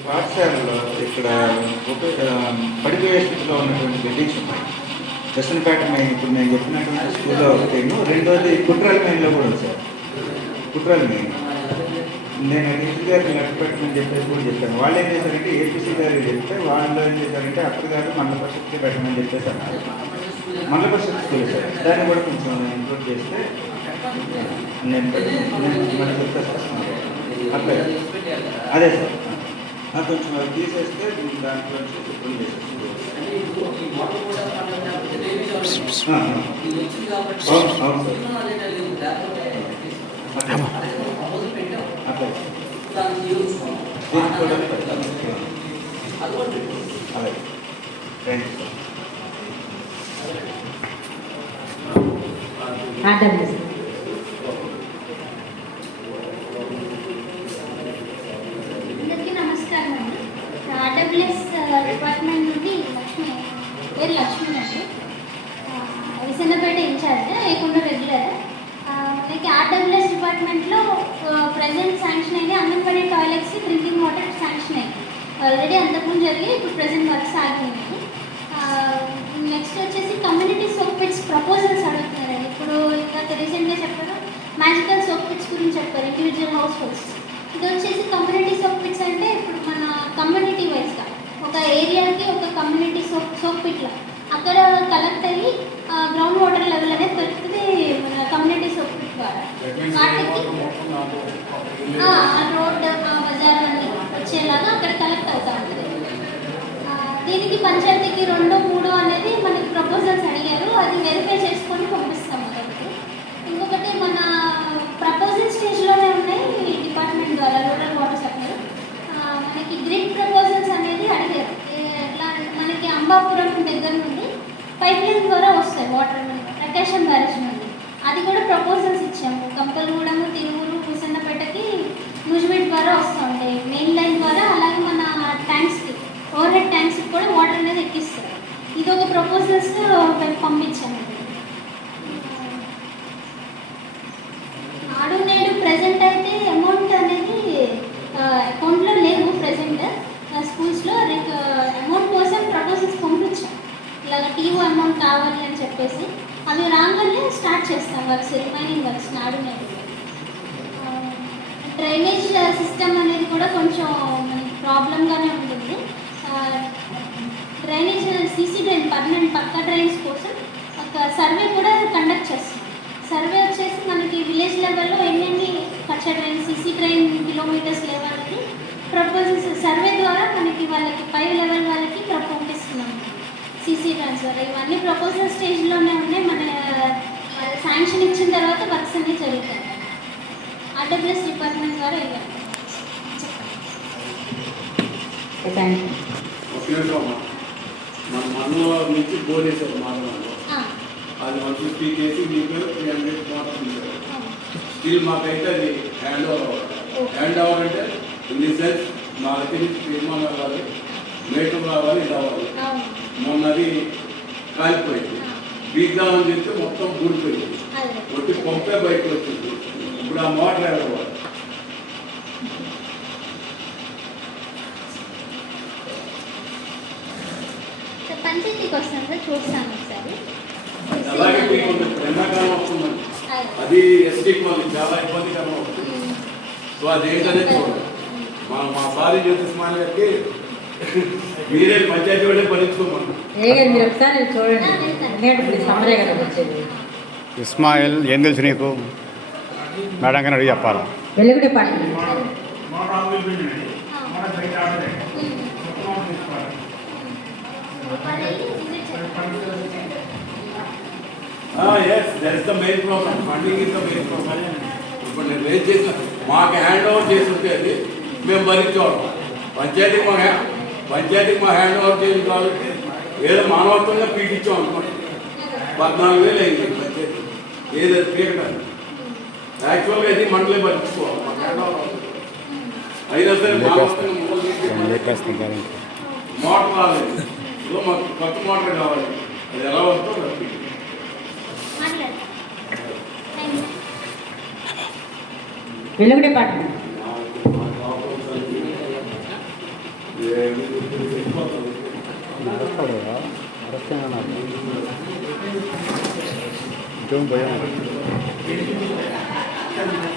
పాఠశాలలో ఇక్కడ పడిపోయే స్థితిలో ఉన్నటువంటి బిల్డింగ్స్ ఉన్నాయి. దర్శనపేట మెయిన్ ఇప్పుడు నేను చెప్పినటువంటి స్కూల్లో ఒకటేను, రెండోది కుట్రాల మెయిన్లో కూడా ఉంది సార్. కుట్రాల మెయిన్ నేను టీచర్ గారికి లెక్క పెట్టమని చెప్పేసి కూడా చెప్పాను. వాళ్ళు ఏం చేశారంటే ఏపీసీ గారికి చెప్తే వాళ్ళు ఏం చేశారంటే అప్పుడు కాదు మండల పరిషత్కి పెట్టమని చెప్పేసి అన్నారు. మండల పరిషత్ స్కూల్ సార్, దాన్ని కూడా కొంచెం ఇంక్లూడ్ చేస్తే నేను మళ్ళీ చెప్తాను. అట్లే అదే సార్, కొంచెం అది తీసేస్తే దాంట్లో శుభ్రం చేసేసి అవును సార్, అట్లా తీసుకోవడానికి పెడతాను. అలాగే thank you sir. RWS department నుండి పేరు లక్ష్మి అండి, విసన్నపేట ఇన్ఛార్జ్, ఏకుండా రెగ్యులర్. మనకి ఆర్డబ్ల్యూఎస్ డిపార్ట్మెంట్లో ప్రజెంట్ శాంక్షన్ అయింది anganwadi toilets, drinking water sanction అయింది ఆల్రెడీ, అంతకుముందు జరిగి ఇప్పుడు ప్రజెంట్ వర్క్స్ ఆగినాయి. నెక్స్ట్ వచ్చేసి కమ్యూనిటీ సోప్ పిట్స్ ప్రపోజల్స్ అడుగుతున్నారండి. ఇప్పుడు ఇంకా రీసెంట్గా చెప్పారు మ్యాజికల్ సోప్ పిట్స్ గురించి చెప్పారు, ఇండివిజువల్ హౌస్ హోల్డ్స్. ఇది వచ్చేసి కమ్యూనిటీ సోప్ పిట్స్ అంటే ఇప్పుడు మన కమ్యూనిటీ వైజ్గా ఒక ఏరియాకి ఒక కమ్యూనిటీ సోప్ పిట్ల అక్కడ కలెక్ట్ అయ్యి గ్రౌండ్ వాటర్ లెవెల్ అనేది దొరుకుతుంది మన కమ్యూనిటీ సోప్ పిట్ ద్వారా. వాటికి రోడ్ బజార్ అన్ని వచ్చేలాగా అక్కడ కలెక్ట్ అవుతూ ఉంటుంది. దీనికి పంచాయతీకి 2, 3 అనేది మనకి ప్రపోజల్స్ అడిగారు, అది వెరిఫై చేసుకొని పంపిస్తాం మొదటి. ఇంకొకటి మన ప్రపోజల్ స్టేజ్లోనే ఉన్నాయి డిపార్ట్మెంట్ ద్వారా రూరల్ వాటర్ సప్లై. మనకి గ్రిడ్ ప్రపోజల్స్ అనేది అడిగారు. ఎట్లా మనకి అంబాపురం దగ్గర నుండి పైప్ లైన్ ద్వారా వస్తాయి వాటర్, ప్రకాశం బ్యారేజ్ నుండి, అది కూడా ప్రపోజల్స్ ఇచ్చాము. కంపల్గూడెం, తిరువురు, విసన్నపేటకి నూజివీడ్ ద్వారా వస్తూ ఉంటాయి మెయిన్ లైన్ ద్వారా. అలాగే మన ట్యాంక్స్కి, ఓవర్ హెడ్ ట్యాంక్స్కి కూడా వాటర్ అనేది ఎక్కిస్తారు. ఇది ఒక ప్రపోజల్స్ పంపించాము. నాడు నేడు ప్రజెంట్ అయితే అమౌంట్ అనేది అకౌంట్లో లేవు ప్రజెంట్ స్కూల్స్లో. అమౌంట్ కోసం ప్రపోజల్స్ పంపించాం, ఇలాగ టీఓ అమౌంట్ కావాలి అని చెప్పేసి. అవి రాగానే స్టార్ట్ చేస్తాం వర్క్స్, రిమైనింగ్ వర్క్స్ నాడు నేడు. డ్రైనేజ్ సిస్టమ్ అనేది కూడా కొంచెం మనకి ప్రాబ్లంగానే ఉంటుంది. డ్రైనేజ్ సీసీ డ్రైన్ పర్మనెంట్ పక్క డ్రైన్స్ కోసం ఒక సర్వే కూడా కండక్ట్ చేస్తాం. సర్వే వచ్చేసి మనకి విలేజ్ లెవెల్లో ఎన్ని కచ్చ డ్రైన్, సీసీ డ్రైన్ కిలోమీటర్స్ లెవెల్కి ప్రపోజల్స్ సర్వే ద్వారా మనకి వాళ్ళకి 5 లెవెల్ వాళ్ళకి పంపిస్తున్నాం సీసీ డ్రైన్స్ ద్వారా. ఇవన్నీ ప్రపోజల్ స్టేజ్లోనే ఉన్నాయి. మన శాంక్షన్ ఇచ్చిన తర్వాత వర్క్స్ అన్నీ జరుగుతాయి. ఆర్డబ్ల్యూఎస్ డిపార్ట్మెంట్ ద్వారా ఇవ్వాలి. మన మనలో నుంచి బోర్ వేసారు మాధవలో, అది 150 కేజీ మీకు 300 మోటార్ తీసారు. స్టిల్ మాకైతే అది హ్యాండ్ ఓవర్ అంటే ఇన్ ది సెన్స్ మా దగ్గర నుంచి తీర్మానం రావాలి, మేటర్ రావాలి, ఇది అవ్వాలి. మొన్నది కాలిపోయింది, బీగ్దామని చెప్తే మొత్తం ఊడిపోయింది, ఒట్టి పంపే బయటకు వచ్చింది. ఇప్పుడు ఆ మోటార్ ఎవరు పంచాయతీకి వస్తాను సార్, చూస్తాను ఒకసారి. అలాగే మీకు ఎండాకాలం వస్తుందండి, అది ఎస్టీ వాళ్ళకి చాలా ఇబ్బందికరం అవుతుంది. సో అదేంటనే చూడండి. మా సారీ జ్యోతిష్మాన్ గారికి మీరే పంచాయతీ వాళ్ళే పరీక్షకోమన్నారు. ఇస్మాయిల్ ఏం తెలుసు నీకు? మేడం గారిని అడిగి చెప్పాలా? వెలుగుడే పాట yes, that's the main problem. Funding is the main problem. ఇప్పుడు నేను రేజ్ చేసిన మాకు హ్యాండ్ ఓవర్ చేస్తుంటే అది మేము భరించేవాళ్ళం. పంచాయతీకి మా హ్యాండ్ ఓవర్ చేయాలి కాబట్టి ఏదో మానవత్వంగా పీటించాం అనుకోండి. 14,000 అయింది పంచాయతీ, ఏదో పీకటాలి. యాక్చువల్గా అది మండలే భరించుకోవాలి, మాకు హ్యాండ్ ఓవర్ అయినా సరే మానవత్వంగా మోటార్ రాలేదు. సో మాకు కొత్త మోటార్ కావాలి, అది ఎలా వస్తుందో రప్పింది. వెలుగుడే పాట అరెస్ట్